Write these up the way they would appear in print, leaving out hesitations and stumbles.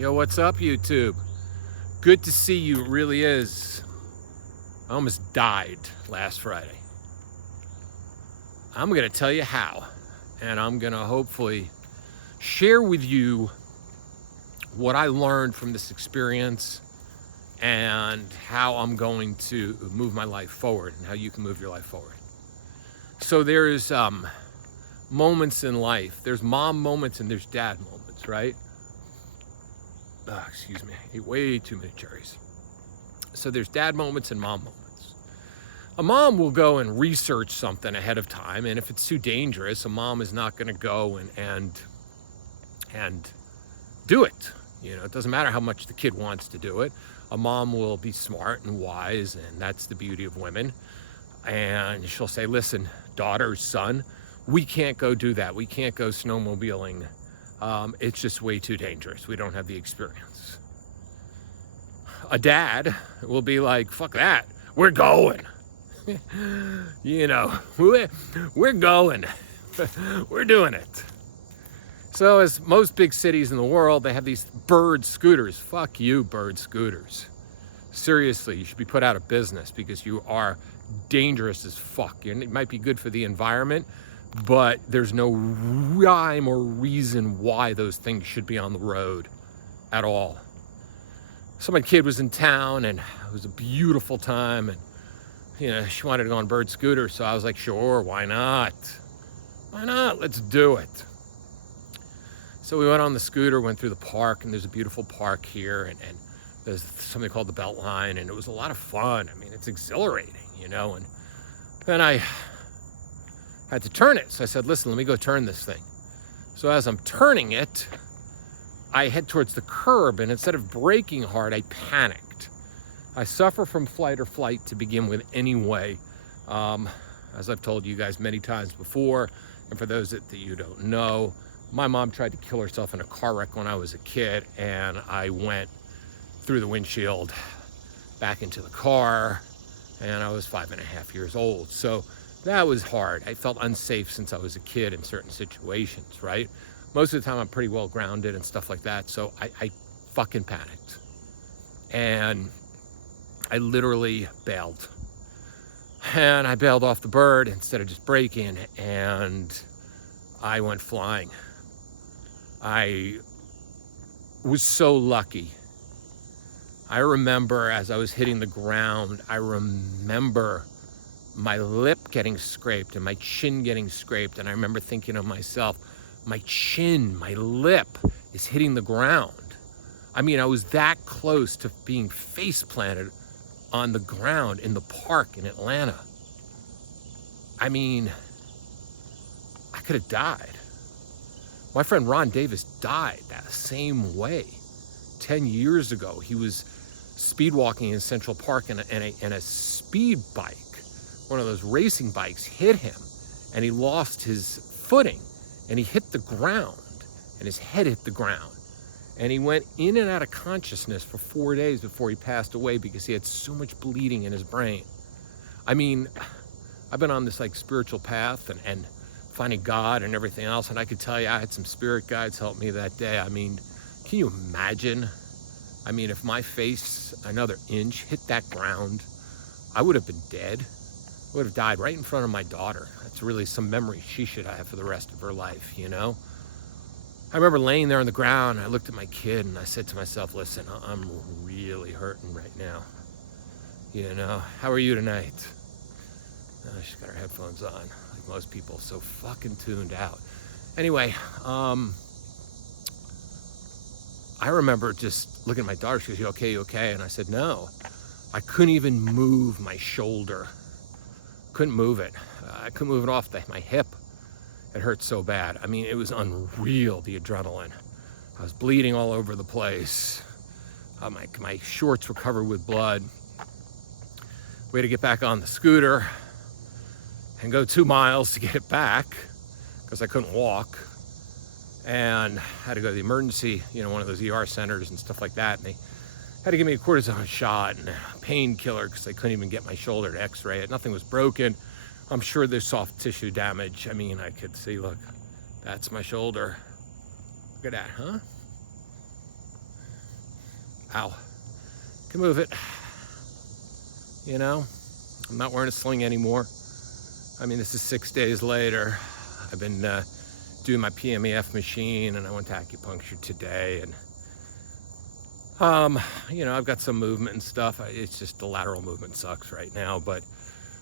Yo, what's up, YouTube? Good to see you, it really is. I almost died last Friday. I'm going to tell you how, and I'm going to hopefully share with you what I learned from this experience and how I'm going to move my life forward and how you can move your life forward. So there's moments in life. There's mom moments and there's dad moments, right? Excuse me, I ate way too many cherries. So there's dad moments and mom moments. A mom will go and research something ahead of time, and if it's too dangerous, a mom is not going to go and do it. You know, it doesn't matter how much the kid wants to do it. A mom will be smart and wise, and that's the beauty of women. And she'll say, listen, daughter, son, we can't go do that. We can't go snowmobiling. It's just way too dangerous. We don't have the experience. A dad will be like, fuck that. We're going. You know, we're going. We're doing it. So as most big cities in the world, they have these bird scooters. Fuck you, bird scooters. Seriously, you should be put out of business because you are dangerous as fuck. It might be good for the environment, but there's no rhyme or reason why those things should be on the road at all. So my kid was in town and it was a beautiful time, and you know, she wanted to go on bird scooter, so I was like, sure, why not? Why not? Let's do it. So we went on the scooter, went through the park, and there's a beautiful park here, and there's something called the Beltline, and it was a lot of fun. I mean, it's exhilarating, you know, and then I had to turn it. So I said, listen, let me go turn this thing. So as I'm turning it, I head towards the curb, and instead of braking hard, I panicked. I suffer from fight or flight to begin with anyway. As I've told you guys many times before, and for those that you don't know, my mom tried to kill herself in a car wreck when I was a kid, and I went through the windshield back into the car, and I was 5.5 years old. So that was hard. I felt unsafe since I was a kid in certain situations, right? Most of the time I'm pretty well grounded and stuff like that. So I fucking panicked. And I literally bailed. And I bailed off the bird instead of just braking, and I went flying. I was so lucky. I remember as I was hitting the ground, I remember my lip getting scraped and my chin getting scraped. And I remember thinking to myself, my chin, my lip is hitting the ground. I mean, I was that close to being face planted on the ground in the park in Atlanta. I mean, I could have died. My friend Ron Davis died that same way 10 years ago. He was speed walking in Central Park, and a speed bike, one of those racing bikes, hit him, and he lost his footing, and he hit the ground, and his head hit the ground, and he went in and out of consciousness for 4 days before he passed away because he had so much bleeding in his brain. I mean, I've been on this like spiritual path and finding God and everything else, and I could tell you I had some spirit guides help me that day. I mean, can you imagine? I mean, if my face another inch hit that ground, I would have been dead. I would have died right in front of my daughter. That's really some memory she should have for the rest of her life, you know? I remember laying there on the ground, and I looked at my kid, and I said to myself, listen, I'm really hurting right now. You know, how are you tonight? She's got her headphones on, like most people, so fucking tuned out. Anyway, I remember just looking at my daughter. She goes, you okay, you okay? And I said, no. I couldn't even move my shoulder. Couldn't move it. I couldn't move it off my hip. It hurt so bad. I mean, it was unreal, the adrenaline. I was bleeding all over the place. My shorts were covered with blood. We had to get back on the scooter and go 2 miles to get it back because I couldn't walk. And I had to go to the emergency, you know, one of those ER centers and stuff like that. And they had to give me a cortisone shot and a painkiller because they couldn't even get my shoulder to x-ray it. Nothing was broken. I'm sure there's soft tissue damage. I mean, I could see, look, that's my shoulder. Look at that, huh? Ow. Can move it. You know, I'm not wearing a sling anymore. I mean, this is 6 days later. I've been doing my PMEF machine, and I went to acupuncture today, and you know, I've got some movement and stuff. It's just the lateral movement sucks right now, but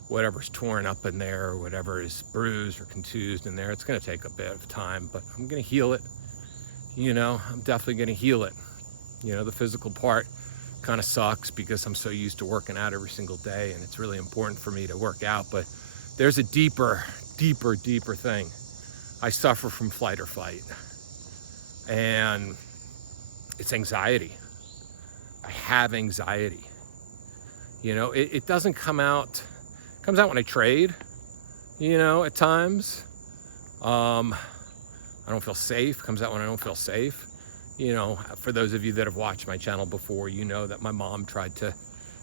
whatever's torn up in there, or whatever is bruised or contused in there, it's going to take a bit of time, but I'm going to heal it. You know, I'm definitely going to heal it. You know, the physical part kind of sucks because I'm so used to working out every single day, and it's really important for me to work out, but there's a deeper thing. I suffer from flight or fight, and it's anxiety. I have anxiety. You know, it doesn't come out, it comes out when I trade, you know, at times. I don't feel safe, it comes out when I don't feel safe. You know, for those of you that have watched my channel before, you know that my mom tried to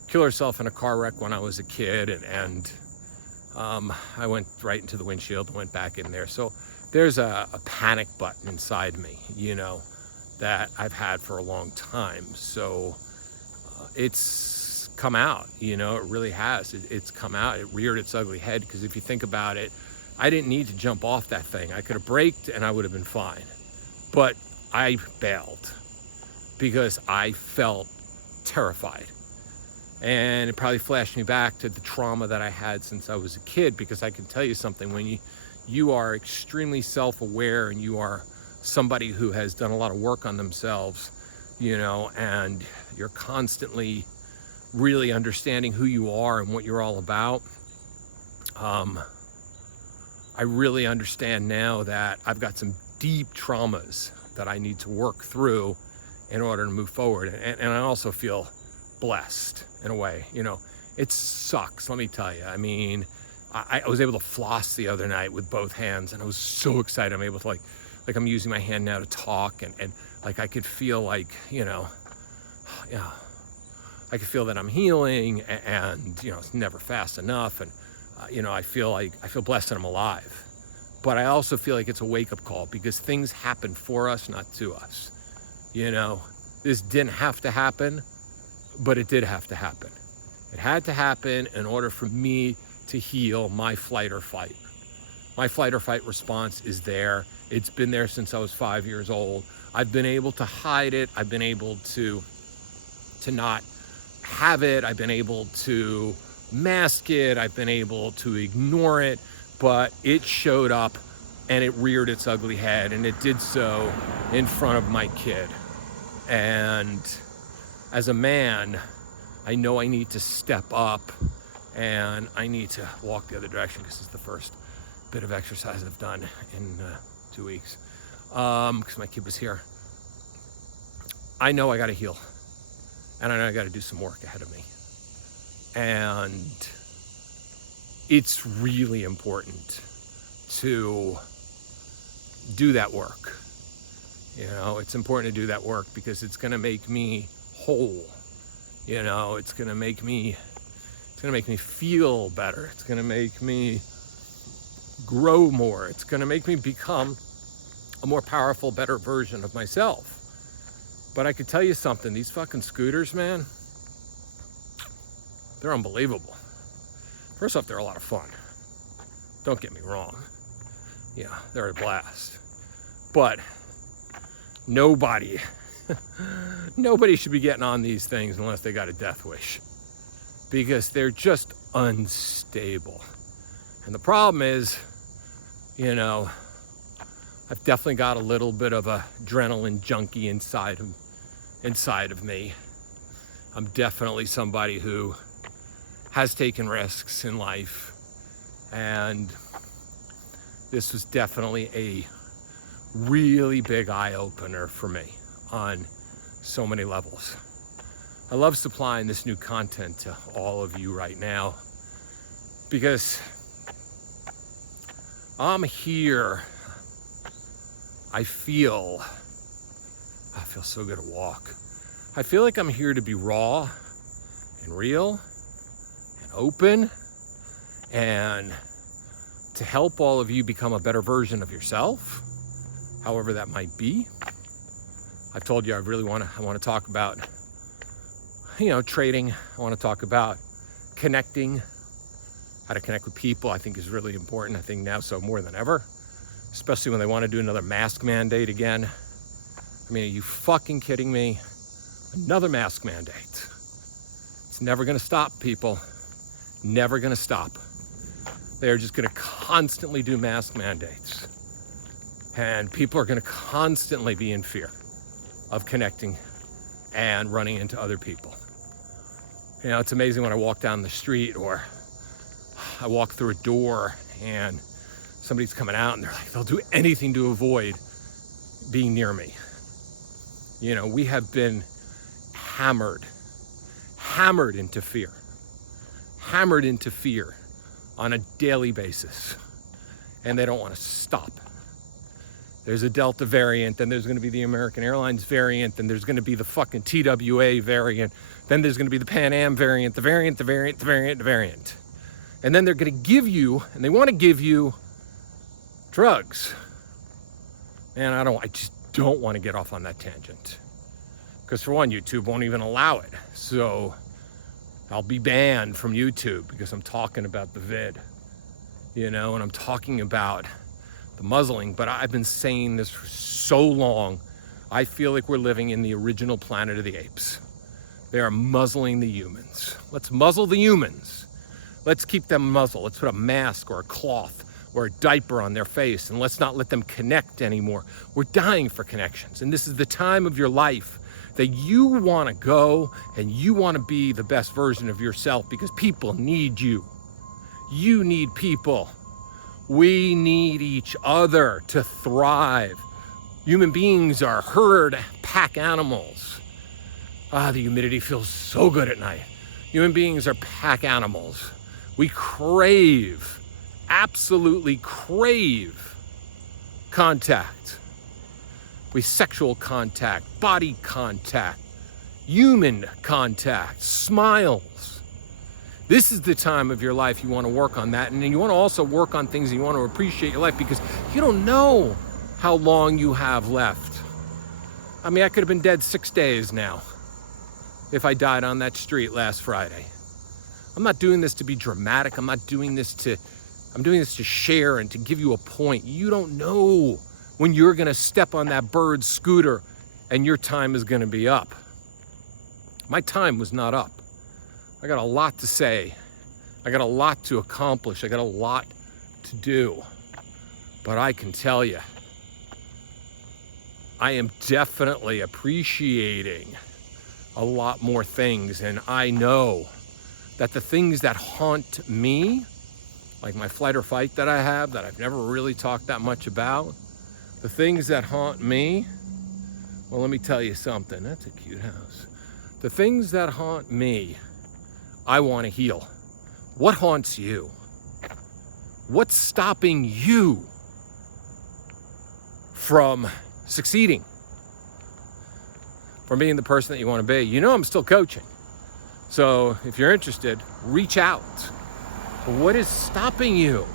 kill herself in a car wreck when I was a kid, and I went right into the windshield and went back in there. So there's a panic button inside me, you know, that I've had for a long time. So it's come out, you know, it really has. It's come out, it reared its ugly head, because if you think about it, I didn't need to jump off that thing. I could have braked and I would have been fine. But I bailed because I felt terrified. And it probably flashed me back to the trauma that I had since I was a kid, because I can tell you something, when you are extremely self-aware and you are somebody who has done a lot of work on themselves, you know, and you're constantly really understanding who you are and what you're all about. I really understand now that I've got some deep traumas that I need to work through in order to move forward. And I also feel blessed in a way. You know, it sucks, let me tell you. I mean, I was able to floss the other night with both hands, and I was so excited. I'm able to like I'm using my hand now to talk, and like I could feel like, you know, yeah, I could feel that I'm healing, and you know, it's never fast enough. And you know, I feel blessed that I'm alive. But I also feel like it's a wake-up call, because things happen for us, not to us. You know, this didn't have to happen, but it did have to happen. It had to happen in order for me to heal my flight or fight. My flight or fight response is there. It's been there since I was 5 years old. I've been able to hide it. I've been able to not have it. I've been able to mask it. I've been able to ignore it, but it showed up and it reared its ugly head, and it did so in front of my kid. And as a man, I know I need to step up, and I need to walk the other direction, because it's the first bit of exercise I've done in 2 weeks, because my kid was here. I know I got to heal, and I know I got to do some work ahead of me. And it's really important to do that work. You know, it's important to do that work, because it's going to make me whole. You know, it's going to make me feel better. It's going to make me grow more. It's going to make me become a more powerful, better version of myself. But I could tell you something, these fucking scooters, man, they're unbelievable. First off, they're a lot of fun. Don't get me wrong. Yeah, they're a blast. But nobody should be getting on these things unless they got a death wish, because they're just unstable. And the problem is, you know, I've definitely got a little bit of a adrenaline junkie inside of me. I'm definitely somebody who has taken risks in life, and this was definitely a really big eye-opener for me on so many levels. I love supplying this new content to all of you right now, because I'm here. I feel so good to walk. I feel like I'm here to be raw and real and open, and to help all of you become a better version of yourself, however that might be. I've told you I want to talk about trading. I want to talk about connecting, how to connect with people. I think is really important. I think now so more than ever, especially when they want to do another mask mandate again. I mean, are you fucking kidding me? Another mask mandate. It's never going to stop, people. Never going to stop. They're just going to constantly do mask mandates. And people are going to constantly be in fear of connecting and running into other people. It's amazing when I walk down the street or I walk through a door and somebody's coming out and they're like, they'll do anything to avoid being near me. We have been hammered into fear on a daily basis, and they don't want to stop. There's a Delta variant, then there's going to be the American Airlines variant, then there's going to be the fucking TWA variant, then there's going to be the Pan Am variant, the variant. And then they're going to give you, and they want to give you drugs. Man, I just don't want to get off on that tangent. Because for one, YouTube won't even allow it. So I'll be banned from YouTube because I'm talking about the vid, and I'm talking about the muzzling. But I've been saying this for so long. I feel like we're living in the original Planet of the Apes. They are muzzling the humans. Let's muzzle the humans. Let's keep them muzzled. Let's put a mask or a cloth or a diaper on their face, and let's not let them connect anymore. We're dying for connections, and this is the time of your life that you want to go and you want to be the best version of yourself, because people need you. You need people. We need each other to thrive. Human beings are herd pack animals. The humidity feels so good at night. Human beings are pack animals. We absolutely crave contact. Sexual contact, body contact, human contact, smiles. This is the time of your life you want to work on that, and you want to also work on things you want to appreciate your life, because you don't know how long you have left. I mean, I could have been dead 6 days now if I died on that street last Friday. I'm not doing this to be dramatic. I'm doing this to share and to give you a point. You don't know when you're going to step on that bird scooter and your time is going to be up. My time was not up. I got a lot to say. I got a lot to accomplish. I got a lot to do. But I can tell you, I am definitely appreciating a lot more things. And I know that the things that haunt me, like my flight or fight that I have, that I've never really talked that much about, the things that haunt me, well, let me tell you something. That's a cute house. The things that haunt me, I want to heal. What haunts you? What's stopping you from succeeding? From being the person that you want to be? I'm still coaching. So if you're interested, reach out. What is stopping you?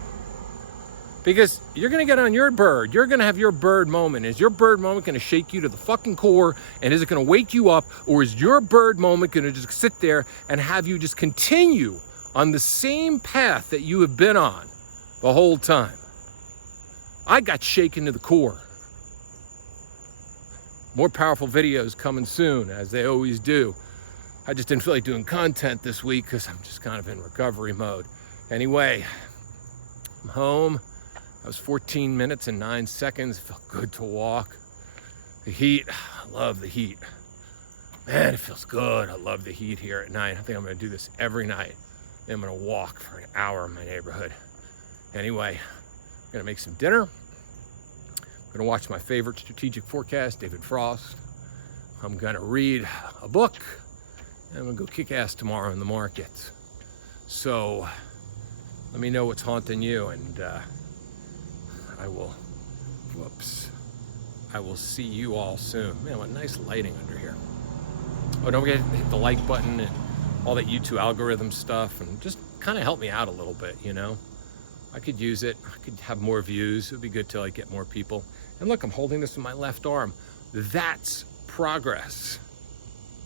Because you're going to get on your bird. You're going to have your bird moment. Is your bird moment going to shake you to the fucking core? And is it going to wake you up? Or is your bird moment going to just sit there and have you just continue on the same path that you have been on the whole time? I got shaken to the core. More powerful videos coming soon, as they always do. I just didn't feel like doing content this week because I'm just kind of in recovery mode. Anyway, I'm home. That was 14 minutes and 9 seconds. It felt good to walk. The heat, I love the heat. Man, it feels good. I love the heat here at night. I think I'm going to do this every night. I'm going to walk for an hour in my neighborhood. Anyway, I'm going to make some dinner. I'm going to watch my favorite strategic forecast, David Frost. I'm going to read a book. And I'm going to go kick ass tomorrow in the market. So let me know what's haunting you, and I will see you all soon. Man, what nice lighting under here. Oh, don't forget to hit the like button and all that YouTube algorithm stuff, and just kind of help me out a little bit, I could use it. I could have more views. It would be good to get more people. And look, I'm holding this in my left arm. That's progress.